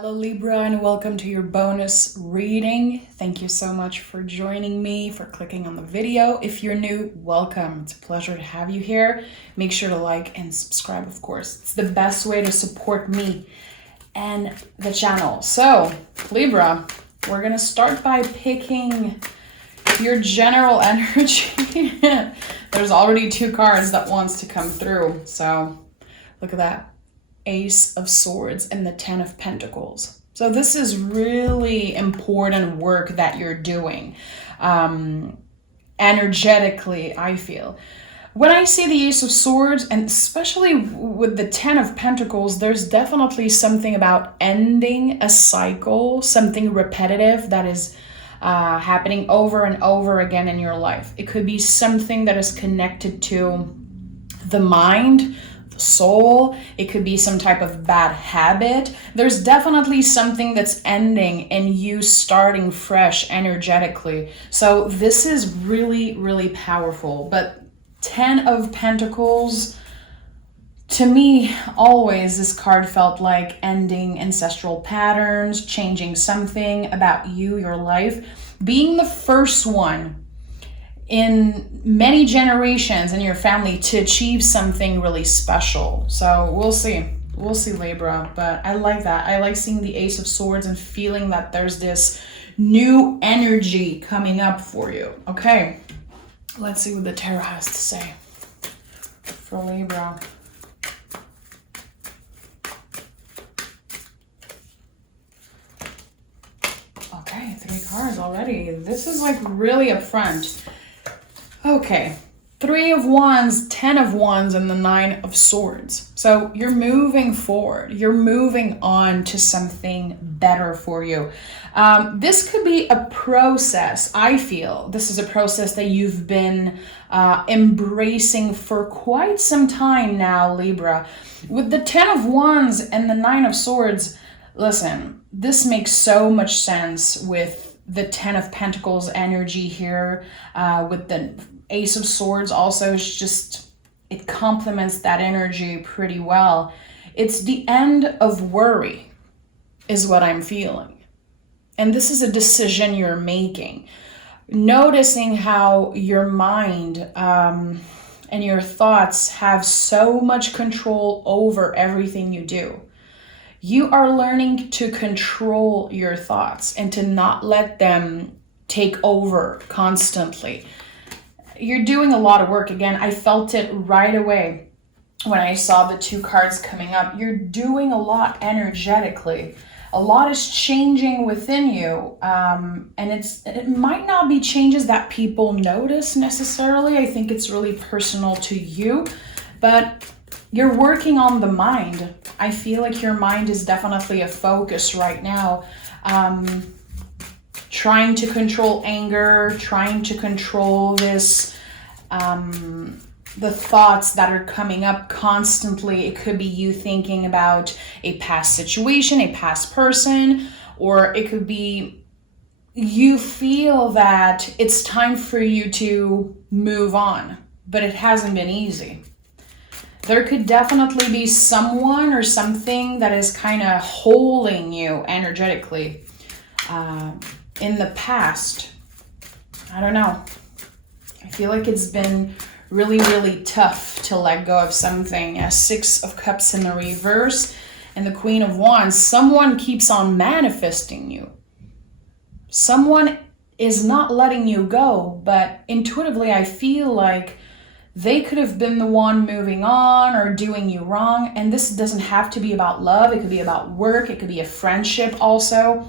Hello Libra, and welcome to your bonus reading. Thank you so much for joining me, for clicking on the video. If you're new, welcome. It's a pleasure to have you here. Make sure to like and subscribe, of course. It's the best way to support me and the channel. So, Libra, we're gonna start by picking your general energy. There's already two cards that wants to come through. So, look at that. Ace of Swords and the Ten of Pentacles. So this is really important work that you're doing energetically, I feel. When I see the Ace of Swords, and especially with the Ten of Pentacles, there's definitely something about ending a cycle, something repetitive that is happening over and over again in your life. It could be something that is connected to the mind, soul. It could be some type of bad habit. There's definitely something that's ending and you starting fresh energetically. So this is really, really powerful. But 10 of Pentacles, to me, always this card felt like ending ancestral patterns, changing something about you, your life, being the first one in many generations in your family to achieve something really special. So we'll see Libra, but I like that. I like seeing the Ace of Swords and feeling that there's this new energy coming up for you. Okay, let's see what the tarot has to say for Libra. Okay, 3 cards already. This is like really upfront. Okay, 3 of Wands, 10 of Wands, and the 9 of Swords. So you're moving forward. You're moving on to something better for you. This could be a process, I feel. This is a process that you've been embracing for quite some time now, Libra. With the 10 of Wands and the 9 of Swords, listen, this makes so much sense with the 10 of Pentacles energy here, with the Ace of Swords also is just, it complements that energy pretty well. It's the end of worry is what I'm feeling. And this is a decision you're making. Noticing how your mind and your thoughts have so much control over everything you do. You are learning to control your thoughts and to not let them take over constantly. You're doing a lot of work. Again, I felt it right away when I saw the 2 cards coming up. You're doing a lot energetically. A lot is changing within you. And it might not be changes that people notice necessarily. I think it's really personal to you. But you're working on the mind. I feel like your mind is definitely a focus right now. Trying to control anger, trying to control this, the thoughts that are coming up constantly. It could be you thinking about a past situation, a past person, or it could be you feel that it's time for you to move on, but it hasn't been easy. There could definitely be someone or something that is kind of holding you energetically in the past. I don't know. I feel like it's been really, really tough to let go of something. A 6 of Cups in the reverse and the Queen of Wands. Someone keeps on manifesting you. Someone is not letting you go, but intuitively I feel like they could have been the one moving on or doing you wrong. And this doesn't have to be about love. It could be about work. It could be a friendship also.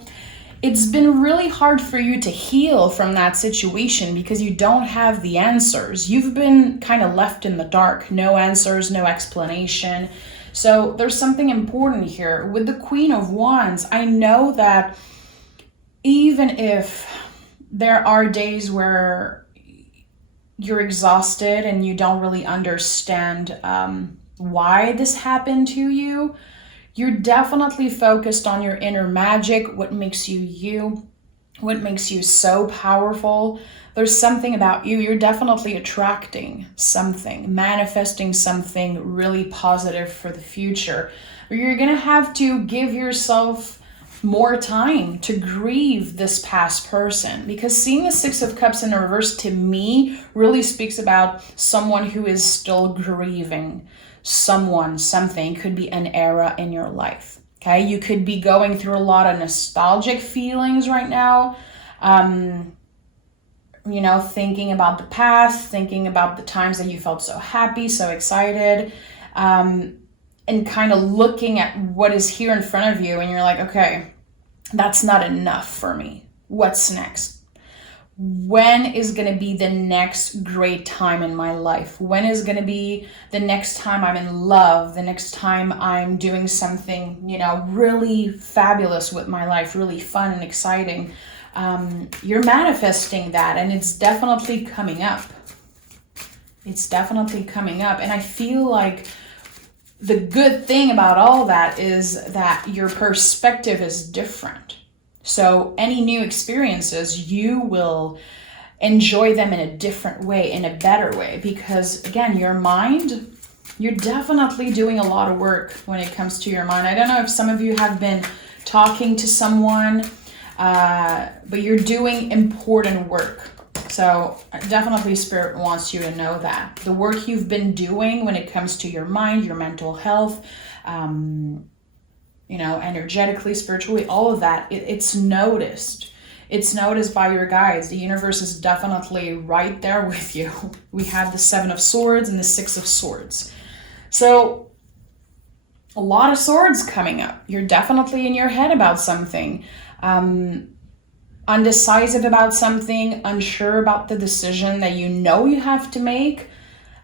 It's been really hard for you to heal from that situation because you don't have the answers. You've been kind of left in the dark. No answers, no explanation. So there's something important here. With the Queen of Wands, I know that even if there are days where you're exhausted and you don't really understand why this happened to you, you're definitely focused on your inner magic, what makes you you, what makes you so powerful. There's something about you. You're definitely attracting something, manifesting something really positive for the future. You're going to have to give yourself more time to grieve this past person, because seeing the Six of Cups in the reverse to me really speaks about someone who is still grieving someone, something. Could be an era in your life. Okay, you could be going through a lot of nostalgic feelings right now. Thinking about the past, thinking about the times that you felt so happy, so excited, and kind of looking at what is here in front of you, and you're like, okay, that's not enough for me. What's next? When is going to be the next great time in my life? When is going to be the next time I'm in love? The next time I'm doing something, really fabulous with my life, really fun and exciting. You're manifesting that, and it's definitely coming up. It's definitely coming up. And I feel like the good thing about all that is that your perspective is different. So any new experiences, you will enjoy them in a different way, in a better way, because again, your mind, you're definitely doing a lot of work when it comes to your mind. I don't know if some of you have been talking to someone, but you're doing important work. So definitely Spirit wants you to know that. The work you've been doing when it comes to your mind, your mental health, energetically, spiritually, all of that, it's noticed. It's noticed by your guides. The universe is definitely right there with you. We have the Seven of Swords and the Six of Swords. So a lot of swords coming up. You're definitely in your head about something. Undecisive about something, unsure about the decision that you have to make.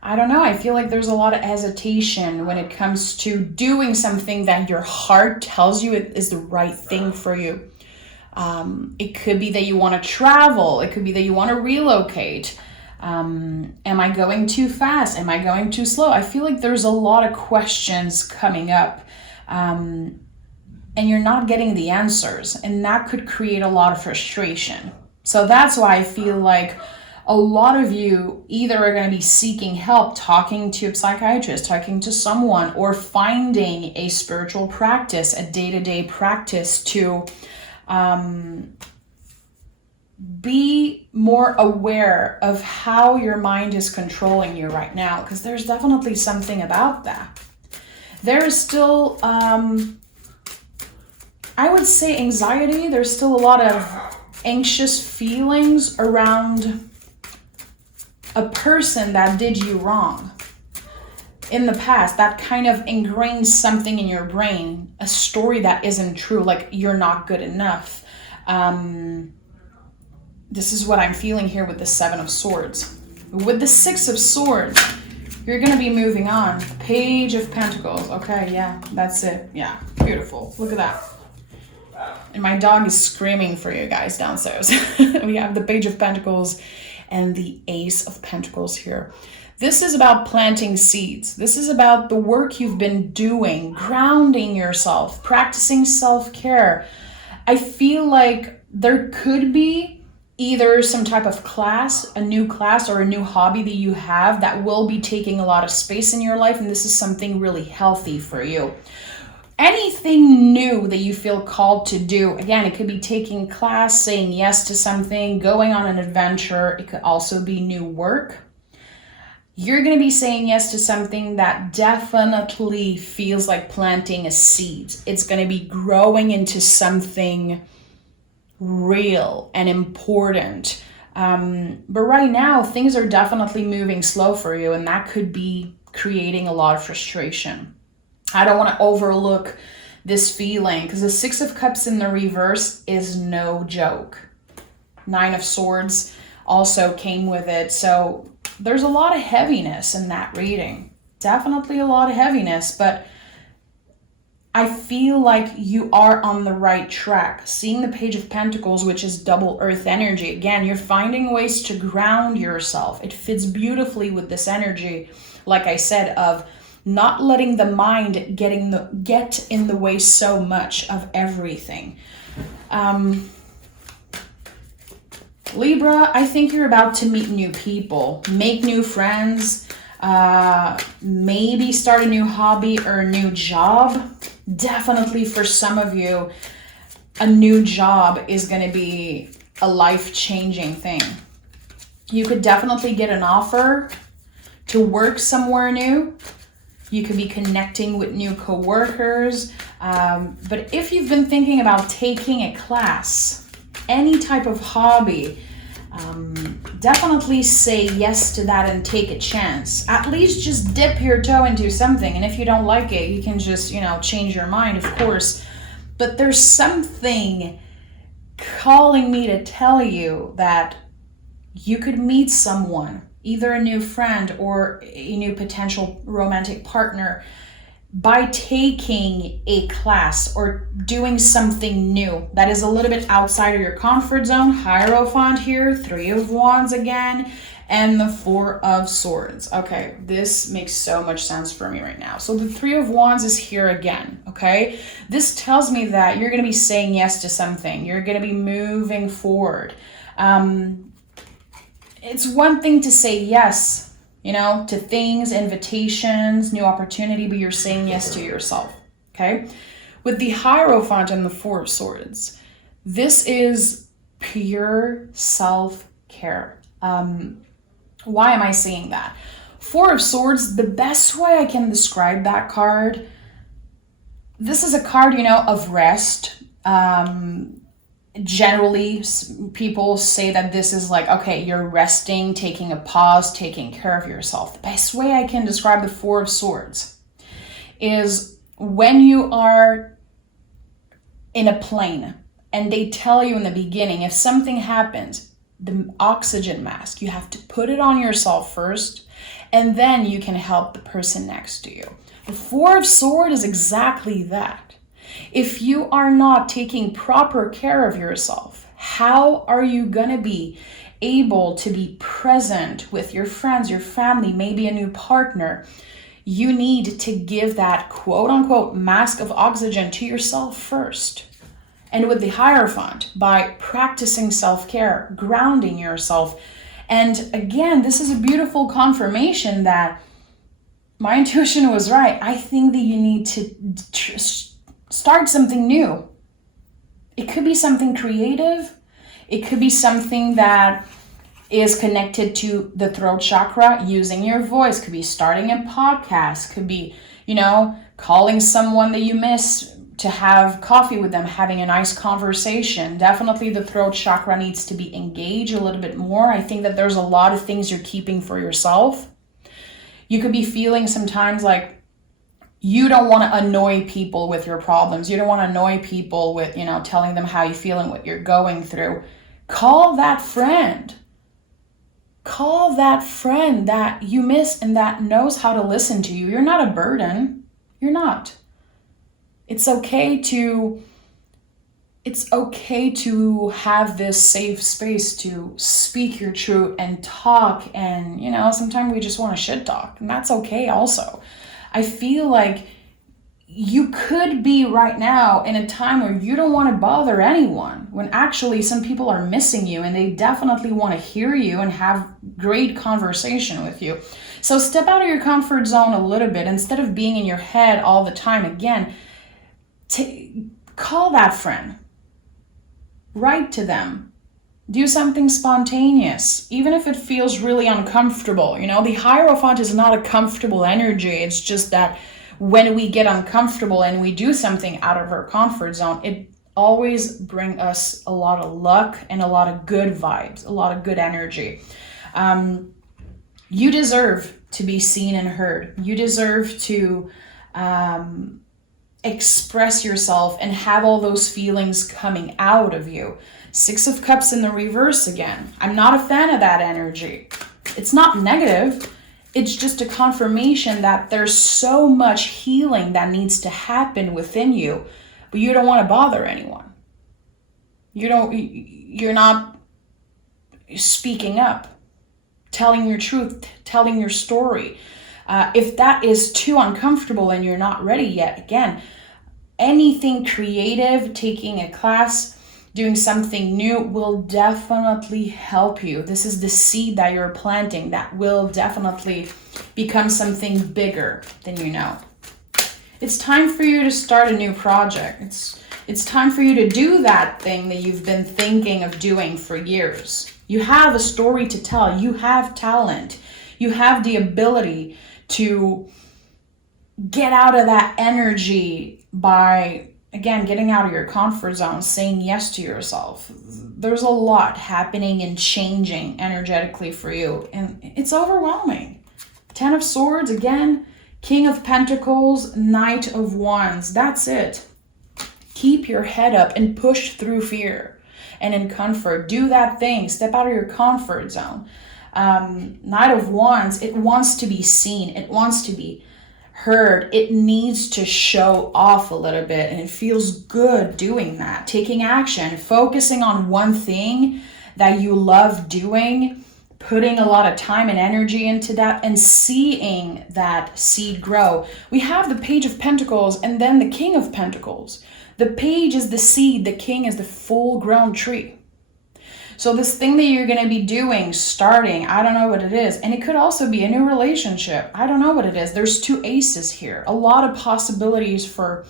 I don't know. I feel like there's a lot of hesitation when it comes to doing something that your heart tells you it is the right thing for you. It could be that you want to travel. It could be that you want to relocate. Am I going too fast? Am I going too slow? I feel like there's a lot of questions coming up. And you're not getting the answers. And that could create a lot of frustration. So that's why I feel like a lot of you either are going to be seeking help, talking to a psychiatrist, talking to someone, or finding a spiritual practice, a day-to-day practice to be more aware of how your mind is controlling you right now, because there's definitely something about that. There is still, I would say, anxiety. There's still a lot of anxious feelings around a person that did you wrong in the past, that kind of ingrains something in your brain, a story that isn't true, like you're not good enough. This is what I'm feeling here with the Seven of Swords. With the Six of Swords, you're going to be moving on. Page of Pentacles. Okay, yeah, that's it. Yeah, beautiful. Look at that. And my dog is screaming for you guys downstairs. We have the Page of Pentacles and the Ace of Pentacles here. This is about planting seeds. This is about the work you've been doing, grounding yourself, practicing self-care. I feel like there could be either some type of class, a new class or a new hobby that you have that will be taking a lot of space in your life, and this is something really healthy for you. Anything new that you feel called to do, again, it could be taking class, saying yes to something, going on an adventure. It could also be new work. You're going to be saying yes to something that definitely feels like planting a seed. It's going to be growing into something real and important. But right now, things are definitely moving slow for you, and that could be creating a lot of frustration. I don't want to overlook this feeling, because the Six of Cups in the reverse is no joke. Nine of Swords also came with it. So there's a lot of heaviness in that reading. Definitely a lot of heaviness, but I feel like you are on the right track. Seeing the Page of Pentacles, which is double earth energy. Again, you're finding ways to ground yourself. It fits beautifully with this energy, like I said, of not letting the mind get in the way so much of everything. Libra, I think you're about to meet new people, make new friends, maybe start a new hobby or a new job. Definitely for some of you, a new job is going to be a life-changing thing. You could definitely get an offer to work somewhere new. You could be connecting with new coworkers. But if you've been thinking about taking a class, any type of hobby, definitely say yes to that and take a chance. At least just dip your toe into something. And if you don't like it, you can just, change your mind, of course. But there's something calling me to tell you that you could meet someone, either a new friend or a new potential romantic partner, by taking a class or doing something new that is a little bit outside of your comfort zone. Hierophant here, 3 of Wands again, and the 4 of Swords. Okay, this makes so much sense for me right now. So the 3 of Wands is here again, okay? This tells me that you're going to be saying yes to something. You're going to be moving forward. It's one thing to say yes, to things, invitations, new opportunity, but you're saying yes to yourself, okay? With the Hierophant and the 4 of Swords, this is pure self-care. Why am I saying that? 4 of Swords, the best way I can describe that card, this is a card, of rest. Generally, people say that this is like, okay, you're resting, taking a pause, taking care of yourself. The best way I can describe the 4 of Swords is when you are in a plane and they tell you in the beginning, if something happens, the oxygen mask, you have to put it on yourself first, and then you can help the person next to you. The 4 of Swords is exactly that. If you are not taking proper care of yourself, how are you going to be able to be present with your friends, your family, maybe a new partner? You need to give that quote unquote mask of oxygen to yourself first. And with the Hierophant, by practicing self-care, grounding yourself. And again, this is a beautiful confirmation that my intuition was right. I think that you need to start something new. It could be something creative. It could be something that is connected to the throat chakra, using your voice. Could be starting a podcast. Could be, calling someone that you miss to have coffee with them, having a nice conversation. Definitely the throat chakra needs to be engaged a little bit more. I think that there's a lot of things you're keeping for yourself. You could be feeling sometimes like you don't want to annoy people with your problems. You don't want to annoy people with, telling them how you feel and what you're going through. Call that friend. Call that friend that you miss and that knows how to listen to you. You're not a burden. You're not. It's okay to have this safe space to speak your truth and talk. And, sometimes we just want to shit talk, and that's okay also. I feel like you could be right now in a time where you don't want to bother anyone, when actually some people are missing you and they definitely want to hear you and have great conversation with you. So step out of your comfort zone a little bit. Instead of being in your head all the time, again, call that friend. Write to them. Do something spontaneous, even if it feels really uncomfortable. The Hierophant is not a comfortable energy. It's just that when we get uncomfortable and we do something out of our comfort zone, it always brings us a lot of luck and a lot of good vibes, a lot of good energy. You deserve to be seen and heard. You deserve to express yourself and have all those feelings coming out of you. 6 of Cups in the reverse again. I'm not a fan of that energy. It's not negative. It's just a confirmation that there's so much healing that needs to happen within you, but you don't want to bother anyone. You're not speaking up, telling your truth, telling your story. If that is too uncomfortable and you're not ready yet, again, anything creative, taking a class, doing something new will definitely help you. This is the seed that you're planting that will definitely become something bigger than you know. It's time for you to start a new project. It's It's time for you to do that thing that you've been thinking of doing for years. You have a story to tell. You have talent. You have the ability to get out of that energy by, again, getting out of your comfort zone, saying yes to yourself. There's a lot happening and changing energetically for you, and it's overwhelming. 10 of Swords, again, King of Pentacles, Knight of Wands. That's it. Keep your head up and push through fear and in comfort. Do that thing. Step out of your comfort zone. Knight of Wands, it wants to be seen. It wants to be heard. It needs to show off a little bit, and it feels good doing that. Taking action, focusing on one thing that you love doing, putting a lot of time and energy into that, and seeing that seed grow. We have the Page of Pentacles and then the King of Pentacles. The page is the seed, the king is the full-grown tree. So this thing that you're going to be doing, starting, I don't know what it is. And it could also be a new relationship. I don't know what it is. There's 2 aces here. A lot of possibilities for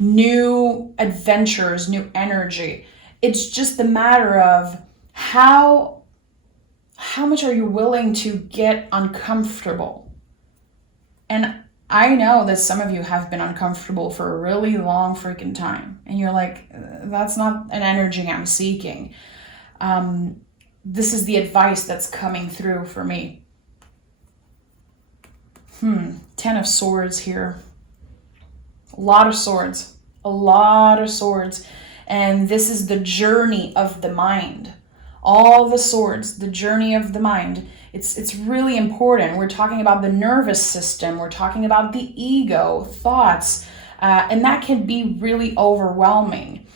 new adventures, new energy. It's just a matter of how much are you willing to get uncomfortable? And I know that some of you have been uncomfortable for a really long freaking time. And you're like, that's not an energy I'm seeking. This is the advice that's coming through for me. 10 of Swords here. A lot of swords. A lot of swords. And this is the journey of the mind. All the swords, the journey of the mind. It's really important. We're talking about the nervous system. We're talking about the ego, thoughts. And that can be really overwhelming.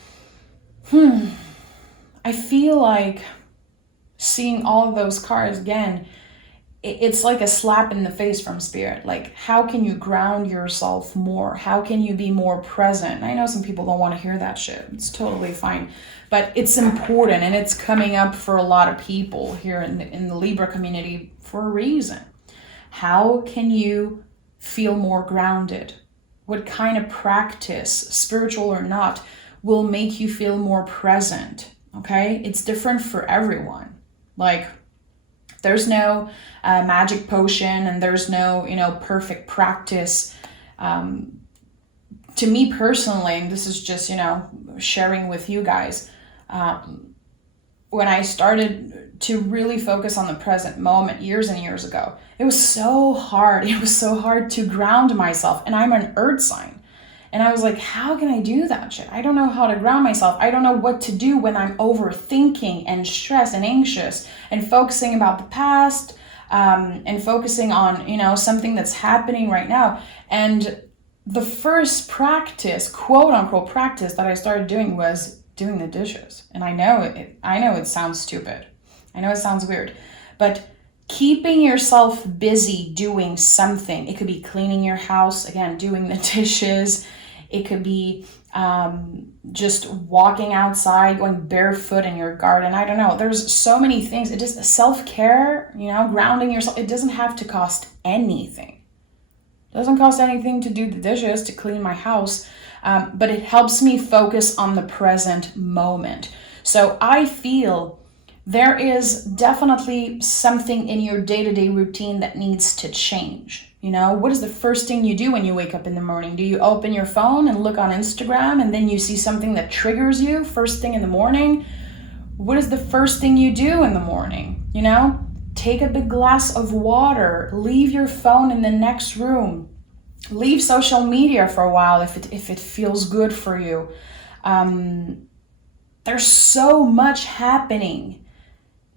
I feel like seeing all of those cards again, it's like a slap in the face from spirit. Like, how can you ground yourself more? How can you be more present? I know some people don't want to hear that shit. It's totally fine. But it's important, and it's coming up for a lot of people here in the Libra community for a reason. How can you feel more grounded? What kind of practice, spiritual or not, will make you feel more present? Okay, it's different for everyone. Like, there's no magic potion, and there's no, perfect practice. To me personally, and this is just, sharing with you guys, when I started to really focus on the present moment years and years ago, it was so hard. It was so hard to ground myself, and I'm an earth sign. And I was like, how can I do that shit? I don't know how to ground myself. I don't know what to do when I'm overthinking and stressed and anxious and focusing about the past, and focusing on, something that's happening right now. And the first practice, quote unquote practice, that I started doing was doing the dishes. And I know it sounds stupid. I know it sounds weird, but keeping yourself busy doing something. It could be cleaning your house, again, doing the dishes. It could be just walking outside, going barefoot in your garden. I don't know. There's so many things. It just self-care, grounding yourself. It doesn't have to cost anything. It doesn't cost anything to do the dishes, to clean my house. But it helps me focus on the present moment. So I feel there is definitely something in your day-to-day routine that needs to change. What is the first thing you do when you wake up in the morning? Do you open your phone and look on Instagram, and then you see something that triggers you first thing in the morning? What is the first thing you do in the morning? Take a big glass of water, leave your phone in the next room, leave social media for a while if it feels good for you. There's so much happening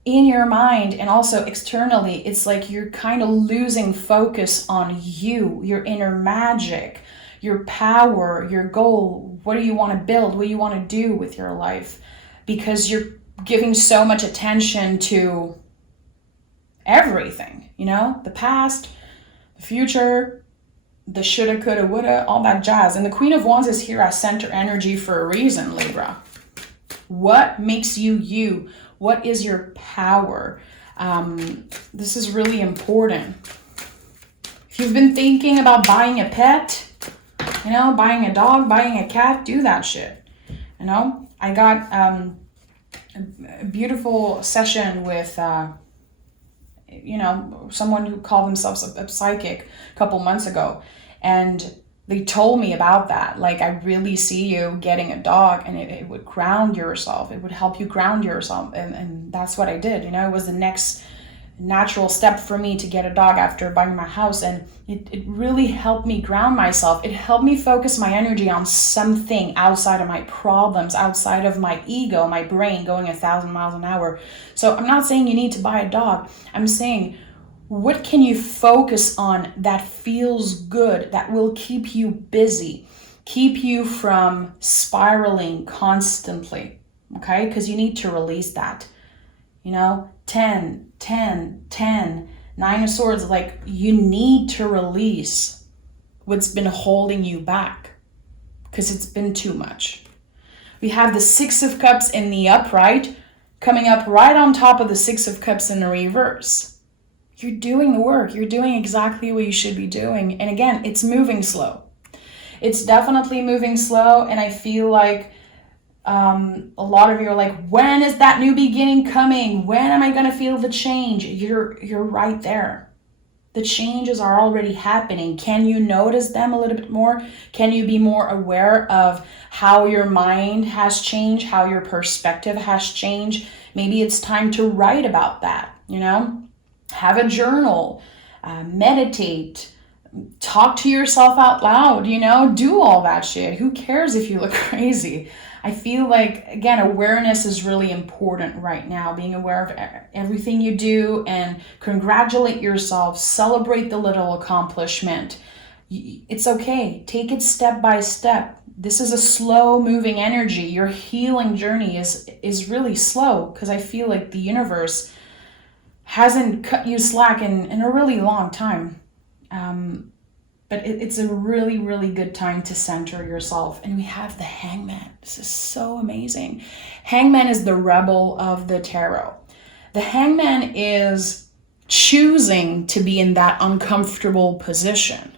in your mind and also externally. It's like you're kind of losing focus on you, your inner magic, your power, your goal. What do you want to build? What do you want to do with your life? Because you're giving so much attention to everything, the past, the future, the shoulda, coulda, woulda, all that jazz. And the Queen of Wands is here as center energy for a reason, Libra. What makes you you? What is your power? This is really important. If you've been thinking about buying a pet, buying a dog, buying a cat, do that shit. You know, I got a beautiful session with, someone who called themselves a psychic a couple months ago. And they told me about that. Like, I really see you getting a dog, and it would ground yourself. It would help you ground yourself. And that's what I did. You know, it was the next natural step for me to get a dog after buying my house. And it really helped me ground myself. It helped me focus my energy on something outside of my problems, outside of my ego, my brain going 1,000 miles an hour. So I'm not saying you need to buy a dog. I'm saying, what can you focus on that feels good, that will keep you busy, keep you from spiraling constantly, okay? Because you need to release that. 10, 9 of Swords, like, you need to release what's been holding you back because it's been too much. We have the 6 of Cups in the upright coming up right on top of the 6 of Cups in the reverse. You're doing the work. You're doing exactly what you should be doing. And again, it's moving slow. It's definitely moving slow. And I feel like a lot of you are like, when is that new beginning coming? When am I going to feel the change? You're right there. The changes are already happening. Can you notice them a little bit more? Can you be more aware of how your mind has changed, how your perspective has changed? Maybe it's time to write about that, Have a journal, meditate, talk to yourself out loud, do all that shit. Who cares if you look crazy? I feel like, again, awareness is really important right now. Being aware of everything you do and congratulate yourself, celebrate the little accomplishment. It's okay. Take it step by step. This is a slow moving energy. Your healing journey is really slow because I feel like the universe hasn't cut you slack in a really long time. But it's a really, really good time to center yourself. And we have the Hangman. This is so amazing. Hangman is the rebel of the tarot. The Hangman is choosing to be in that uncomfortable position.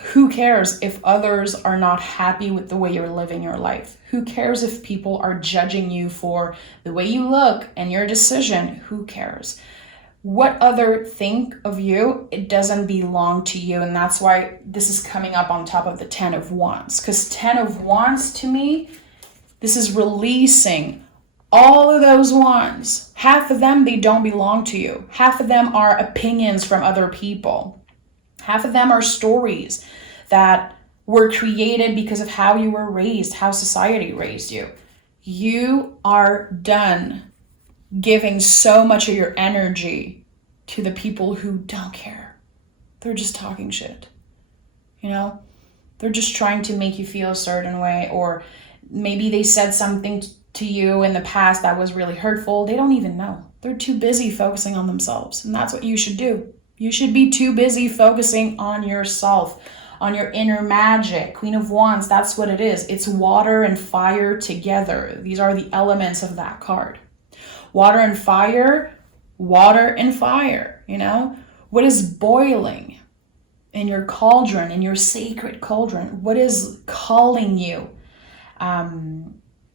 Who cares if others are not happy with the way you're living your life? Who cares if people are judging you for the way you look and your decision? Who cares? What other think of you, it doesn't belong to you. And that's why this is coming up on top of the 10 of Wands. Because 10 of Wands, to me, this is releasing all of those wands. Half of them, they don't belong to you. Half of them are opinions from other people. Half of them are stories that were created because of how you were raised, how society raised you. You are done giving so much of your energy to the people who don't care. They're just talking shit. They're just trying to make you feel a certain way, or maybe they said something to you in the past that was really hurtful. They don't even know. They're too busy focusing on themselves. And that's what you should do. You should be too busy focusing on yourself, on your inner magic. Queen of Wands, that's what it is. It's water and fire together. These are the elements of that card. Water and fire, What is boiling in your cauldron, in your sacred cauldron? What is calling you?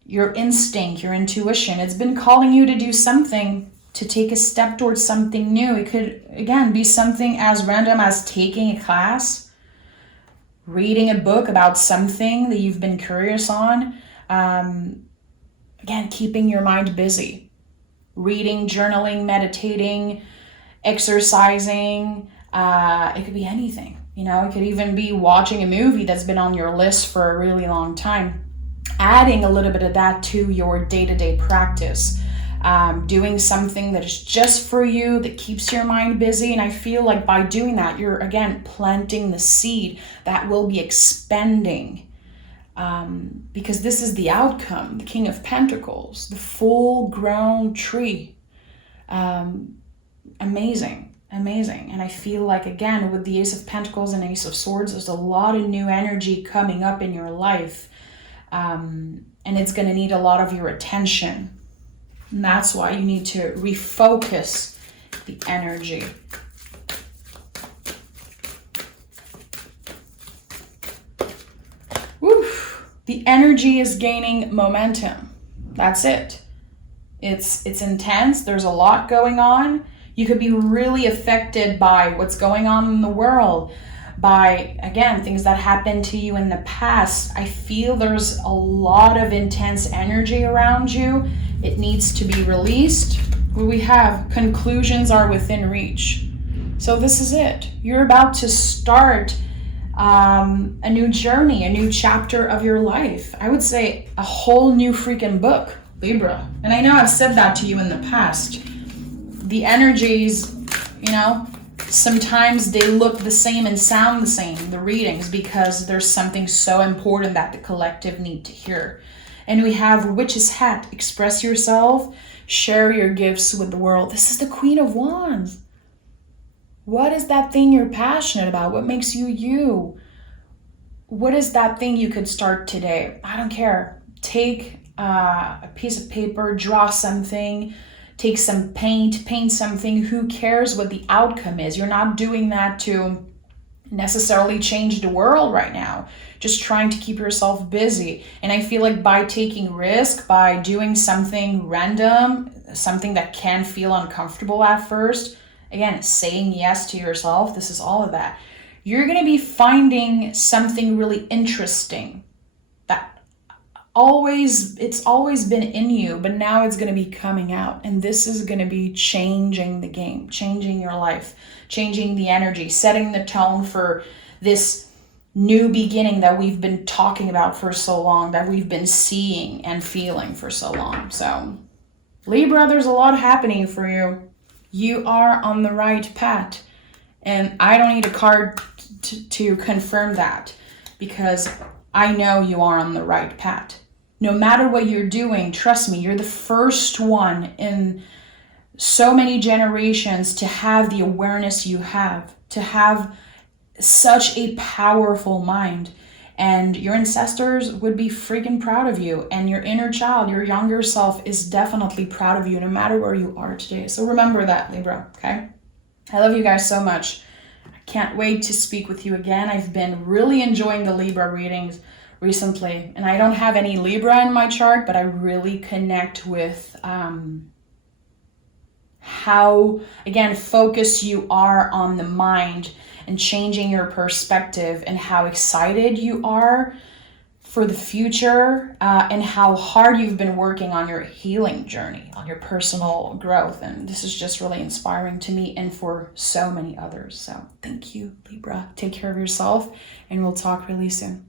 Your instinct, your intuition. It's been calling you to do something, to take a step towards something new. It could, again, be something as random as taking a class, reading a book about something that you've been curious on. Again, keeping your mind busy. Reading, journaling, meditating, exercising. It could be anything. It could even be watching a movie that's been on your list for a really long time. Adding a little bit of that to your day-to-day practice. Doing something that is just for you, that keeps your mind busy. And I feel like by doing that, you're, again, planting the seed that will be expanding. Because this is the outcome, the King of Pentacles, the full-grown tree. Amazing. And I feel like, again, with the Ace of Pentacles and Ace of Swords, there's a lot of new energy coming up in your life. And it's going to need a lot of your attention. And that's why you need to refocus the energy. Woo! The energy is gaining momentum. That's it. It's intense. There's a lot going on. You could be really affected by what's going on in the world, by, again, things that happened to you in the past. I feel there's a lot of intense energy around you. It needs to be released. What we have, conclusions are within reach. So this is it. You're about to start a new journey, a new chapter of your life. I would say a whole new freaking book, Libra. And I know I've said that to you in the past. The energies, sometimes they look the same and sound the same, the readings, because there's something so important that the collective need to hear. And we have Witch's Hat, express yourself, share your gifts with the world. This is the Queen of Wands. What is that thing you're passionate about? What makes you you? What is that thing you could start today? I don't care. Take a piece of paper, draw something, take some paint something. Who cares what the outcome is? You're not doing that to necessarily change the world right now. Just trying to keep yourself busy. And I feel like by taking risk, by doing something random, something that can feel uncomfortable at first, again, saying yes to yourself, this is all of that. You're going to be finding something really interesting that it's always been in you, but now it's going to be coming out. And this is going to be changing the game, changing your life, changing the energy, setting the tone for this new beginning that we've been talking about for so long, that we've been seeing and feeling for so long. So, Libra, there's a lot happening for you. You are on the right path. And I don't need a card to confirm that, because I know you are on the right path. No matter what you're doing, trust me, you're the first one in so many generations to have the awareness you have, to have such a powerful mind. And your ancestors would be freaking proud of you. And your inner child, your younger self, is definitely proud of you no matter where you are today. So remember that, Libra, okay? I love you guys so much. I can't wait to speak with you again. I've been really enjoying the Libra readings recently. And I don't have any Libra in my chart, but I really connect with how, again, focused you are on the mind and changing your perspective, and how excited you are for the future, and how hard you've been working on your healing journey, on your personal growth. And this is just really inspiring to me and for so many others. So thank you, Libra. Take care of yourself, and we'll talk really soon.